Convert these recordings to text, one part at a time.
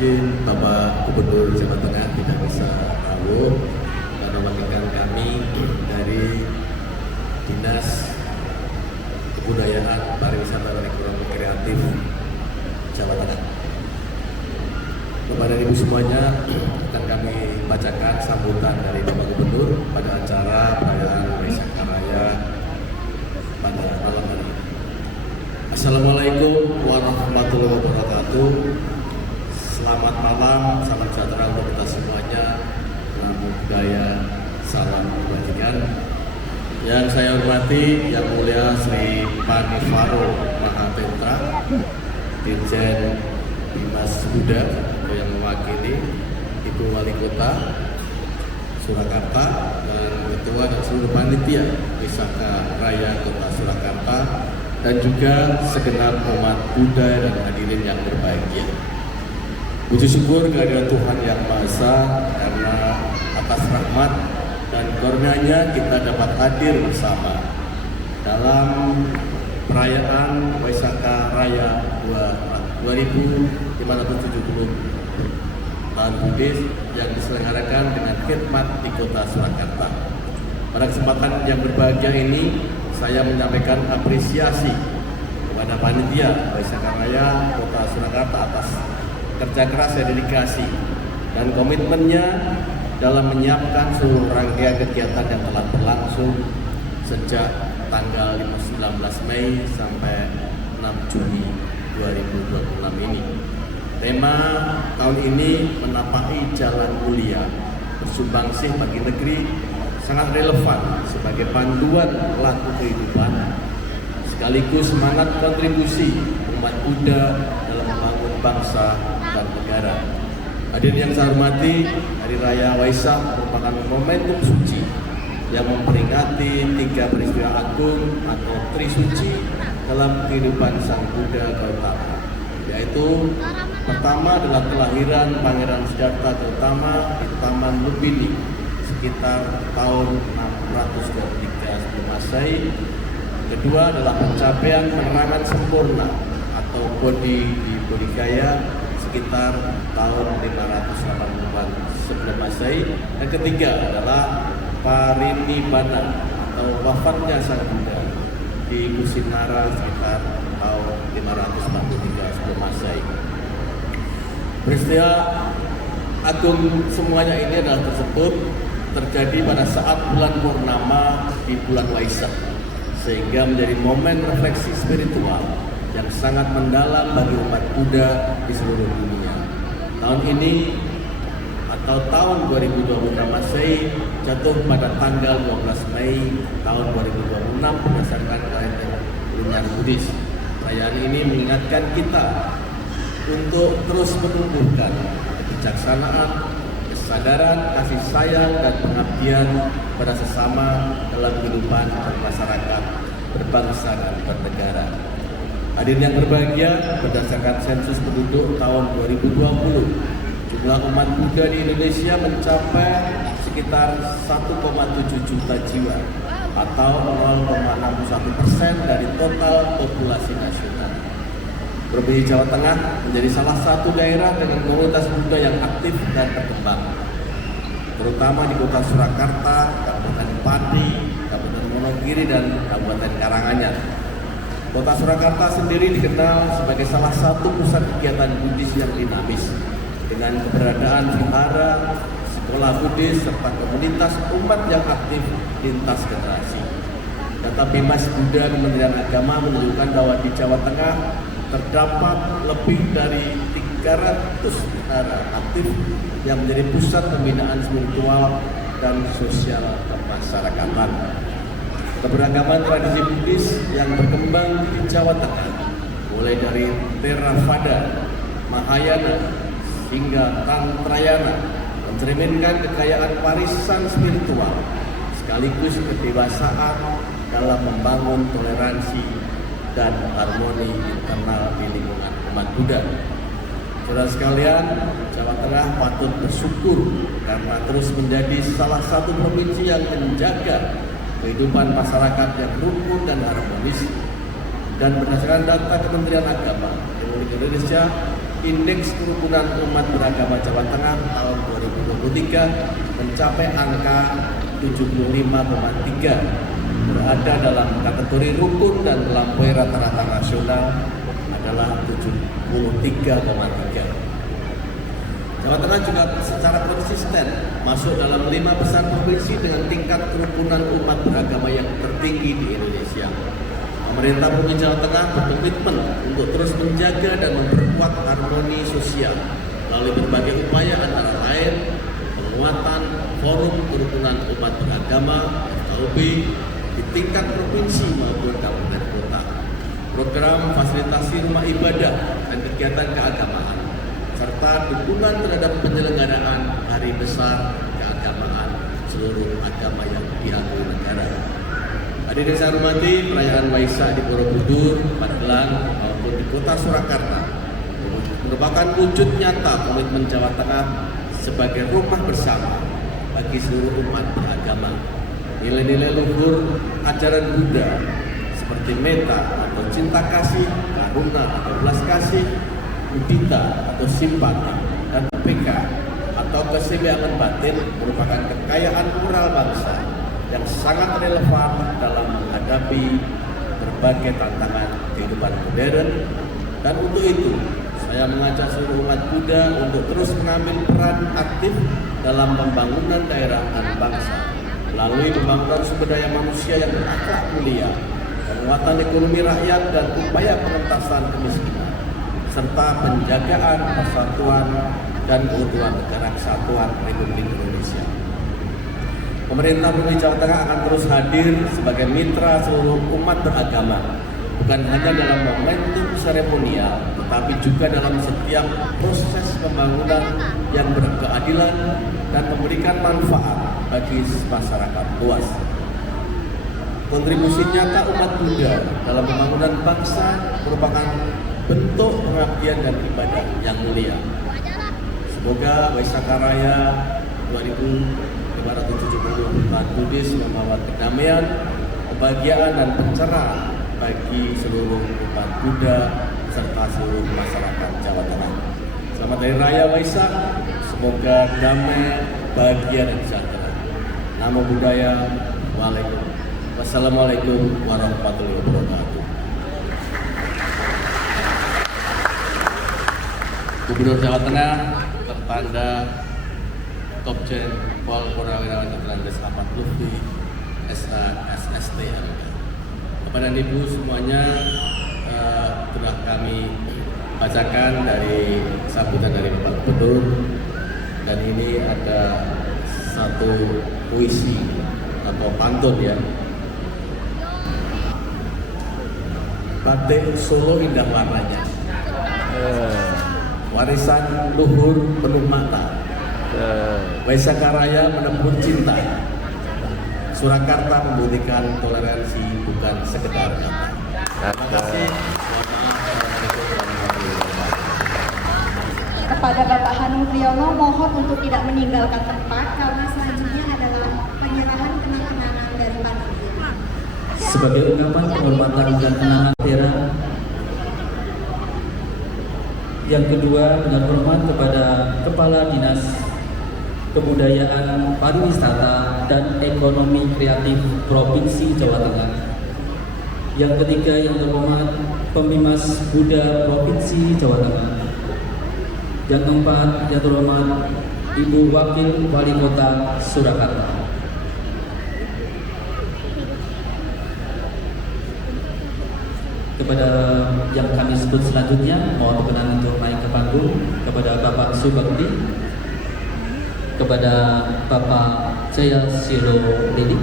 izin Bapak Gubernur Jawa Tengah tidak bisa rawuh karena mewakilkan kami dari Dinas Kebudayaan, Pariwisata dan Ekonomi Kreatif Jawa Tengah. Kepada ibu semuanya akan kami bacakan sambutan dari Bapak Gubernur pada acara perayaan Waisaka Raya pada malam hari ini. Assalamualaikum warahmatullahi wabarakatuh. Selamat malam, salam sejahtera untuk kita semuanya. Namo Buddhaya, salam kebajikan. Yang saya hormati Yang Mulia Sri Panifaro Mahapetra, Dirjen Dinas Buddha yang mewakili Ibu Wali Kota Surakarta dan Ketua dan seluruh panitia Waisaka Raya Kota Surakarta dan juga segenap umat Buddha dan hadirin yang berbahagia. Puji syukur kehadirat Tuhan Yang Maha Esa karena atas rahmat dan karunia-Nya kita dapat hadir bersama dalam perayaan Waisaka Raya 2570 tahun Buddhis yang diselenggarakan dengan khidmat di Kota Surakarta. Pada kesempatan yang berbahagia ini, saya menyampaikan apresiasi kepada panitia Waisaka Raya Kota Surakarta atas kerja keras dan dedikasi dan komitmennya dalam menyiapkan seluruh rangkaian kegiatan yang telah berlangsung sejak tanggal 19 Mei sampai 6 Juni 2026 ini. Tema tahun ini menapaki jalan mulia, bersumbangsih bagi negeri, sangat relevan sebagai panduan laku kehidupan, sekaligus semangat kontribusi umat Buddha dalam membangun bangsa dan negara. Hadirin yang saya hormati, Hari Raya Waisak merupakan momentum suci yang memperingati 3 peristiwa agung atau Trisuci dalam kehidupan Sang Buddha Gautama, yaitu pertama adalah kelahiran Pangeran Siddhartha Gautama di Taman Lumbini sekitar tahun 623 sebelum Masehi. Kedua adalah pencapaian penerangan sempurna atau Bodhi di Bodhigaya sekitar tahun 580-an sebelum Masehi. Dan ketiga adalah Parinibbana atau wafatnya Sang Buddha di Kusinara sekitar tahun 543 sebelum Masehi. Peristiwa agung semuanya ini adalah tersebut terjadi pada saat bulan purnama di bulan Waisak, sehingga menjadi momen refleksi spiritual yang sangat mendalam bagi umat Buddha di seluruh dunia. Tahun ini atau tahun 2026 Masehi jatuh pada tanggal 12 Mei tahun 2026 berdasarkan kalender lunar Buddhis. Perayaan ini mengingatkan kita untuk terus menumbuhkan kebijaksanaan, kesadaran, kasih sayang, dan pengabdian pada sesama dalam kehidupan bermasyarakat, berbangsa, dan bernegara. Hadirin yang berbahagia, berdasarkan sensus penduduk tahun 2020, jumlah umat Buddha di Indonesia mencapai sekitar 1,7 juta jiwa atau 0,61% dari total populasi nasional. Provinsi Jawa Tengah menjadi salah satu daerah dengan komunitas Buddha yang aktif dan berkembang, terutama di Kota Surakarta, Kabupaten Pati, Kabupaten Wonogiri, dan Kabupaten Karanganyar. Kota Surakarta sendiri dikenal sebagai salah satu pusat kegiatan Buddhis yang dinamis, dengan keberadaan vihara, sekolah Buddhis, serta komunitas umat yang aktif lintas generasi. Data Bimas Buddha Kementerian Agama menunjukkan bahwa di Jawa Tengah terdapat lebih dari 300 vihara aktif yang menjadi pusat pembinaan spiritual dan sosial kemasyarakatan. Keberagaman tradisi Buddhis yang berkembang di Jawa Tengah, mulai dari Theravada, Mahayana, hingga Tantrayana, mencerminkan kekayaan warisan spiritual sekaligus kedewasaan dalam membangun toleransi dan harmoni internal di lingkungan umat Buddha. Saudara sekalian, Jawa Tengah patut bersyukur karena terus menjadi salah satu provinsi yang menjaga kehidupan masyarakat yang rukun dan harmonis. Dan berdasarkan data Kementerian Agama Republik Indonesia, indeks kerukunan umat beragama Jawa Tengah tahun 2023 mencapai angka 75,3, berada dalam kategori rukun dan melampaui rata-rata nasional adalah 73,3. Jawa Tengah juga secara konsisten masuk dalam 5 besar provinsi dengan tingkat kerukunan umat beragama yang tertinggi di Indonesia. Pemerintah Provinsi Jawa Tengah berkomitmen untuk terus menjaga dan memperkuat harmoni sosial melalui berbagai upaya antara lain penguatan forum kerukunan umat beragama (FKUB) di tingkat provinsi maupun kabupaten kota, program fasilitasi rumah ibadah dan kegiatan keagamaan, serta dukungan terhadap penyelenggaraan hari besar keagamaan seluruh agama yang diakui negara. Hadirin saya hormati, perayaan Waisak di Borobudur, Magelang maupun di kota Surakarta merupakan wujud nyata komitmen Jawa Tengah sebagai rumah bersama bagi seluruh umat beragama. Nilai-nilai luhur ajaran Buddha seperti metta atau cinta kasih, karuna atau belas kasih, mudita atau simpati, dan upeka atau keseimbangan batin merupakan kekayaan moral bangsa yang sangat relevan dalam menghadapi berbagai tantangan kehidupan modern. Dan untuk itu saya mengajak seluruh umat Buddha untuk terus mengambil peran aktif dalam pembangunan daerah dan bangsa melalui pembangunan sumber daya manusia yang berakhlak mulia, penguatan ekonomi rakyat dan upaya pengentasan kemiskinan, serta penjagaan persatuan dan keutuhan negara kesatuan Republik Indonesia. Pemerintah Provinsi Jawa Tengah akan terus hadir sebagai mitra seluruh umat beragama, bukan hanya dalam momentum seremonial, tetapi juga dalam setiap proses pembangunan yang berkeadilan dan memberikan manfaat bagi masyarakat luas. Kontribusi nyata umat Buddha dalam pembangunan bangsa merupakan bentuk pengabdian dan ibadah yang mulia. Semoga Waisak Raya 2570 umat Buddhis membawa kedamaian, kebahagiaan dan pencerahan bagi seluruh umat Buddha serta seluruh masyarakat Jawa Tengah. Selamat Hari Raya Waisak, semoga damai, bahagia dan sejahtera. Namo Buddhaya, wassalamualaikum warahmatullahi wabarakatuh. Gubernur Jawa Tengah tertanda Kopjen Pol Purnawirawan Komandan Ahmad Lutfi SST. Kepada Ibu semuanya telah kami bacakan dari sambutan dari Bapak Gubernur, dan ini ada satu puisi atau pantun ya. Batik Solo indah warnanya, warisan luhur penuh mata, Waisak Raya menembus cinta, Surakarta membuktikan toleransi bukan sekedar kata. Terima kasih. Kepada Bapak Hanung Priyono mohon untuk tidak meninggalkan tempat karena selanjutnya adalah penyerahan kenang-kenangan dari panitia. Sebagai ungkapan penghormatan dan kenangan Tera, yang kedua dengan hormat kepada Kepala Dinas Kebudayaan, Pariwisata, dan Ekonomi Kreatif Provinsi Jawa Tengah. Yang ketiga yang terhormat Pemimas Buddha Provinsi Jawa Tengah. Yang keempat yang terhormat Ibu Wakil Wali Kota Surakarta. Kepada yang kami sebut selanjutnya, mohon berkenan untuk naik ke panggung. Kepada Bapak Subakti, kepada Bapak Jaya Silo Lili,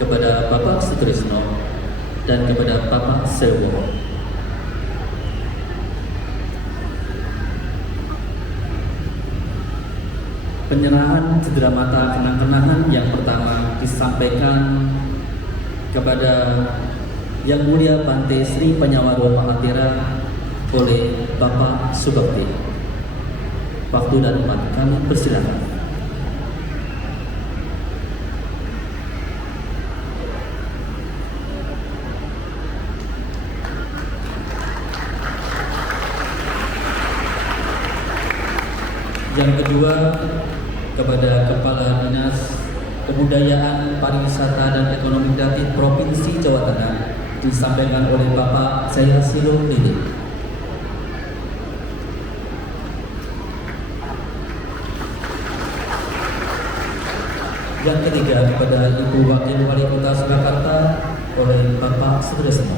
kepada Bapak Sutrisno, dan kepada Bapak Sewo. Penyerahan cedera mata kenang-kenangan yang pertama disampaikan kepada Yang Mulia Bante Sri Penyawaro Mahathira oleh Bapak Subakti. Waktu dan tempat kami persilakan. Yang kedua, kepada Kepala Dinas Kebudayaan, Pariwisata, dan Ekonomi Kreatif Provinsi Jawa Tengah disampaikan oleh Bapak Jayasilo Lili. Yang ketiga, kepada Ibu Wakil Wali Kota Surakarta oleh Bapak Sutresno.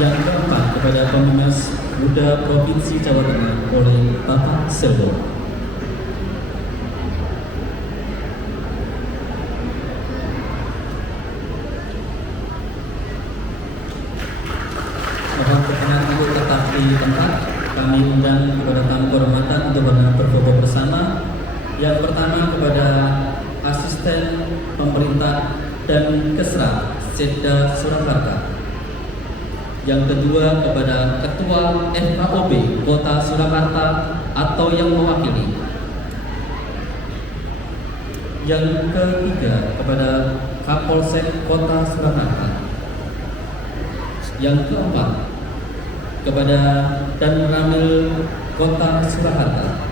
Yang keempat, kepada Pemimas Muda Provinsi Jawa Tengah oleh Bapak Selbo. Mohon berkenan untuk tetap di tempat. Kami undang kepada tamu kehormatan untuk berfoto bersama. Yang pertama kepada Asisten Pemerintah dan Kesra Setda Surakarta. Yang kedua kepada Ketua FKOB Kota Surakarta atau yang mewakili. Yang ketiga kepada Kapolsek Kota Surakarta. Yang keempat kepada Dan Ramil Kota Surakarta.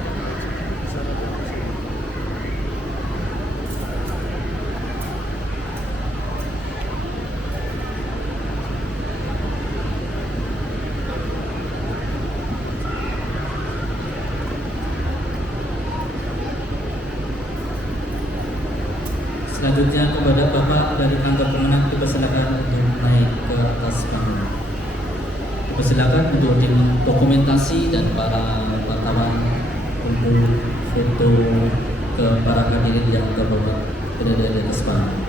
Selanjutnya kepada Bapak dari kantor pemenang dipersilakan untuk naik ke atas panggung. Dipersilakan untuk dokumentasi dan para wartawan untuk foto ke para hadirin yang terhormat berada di atas panggung.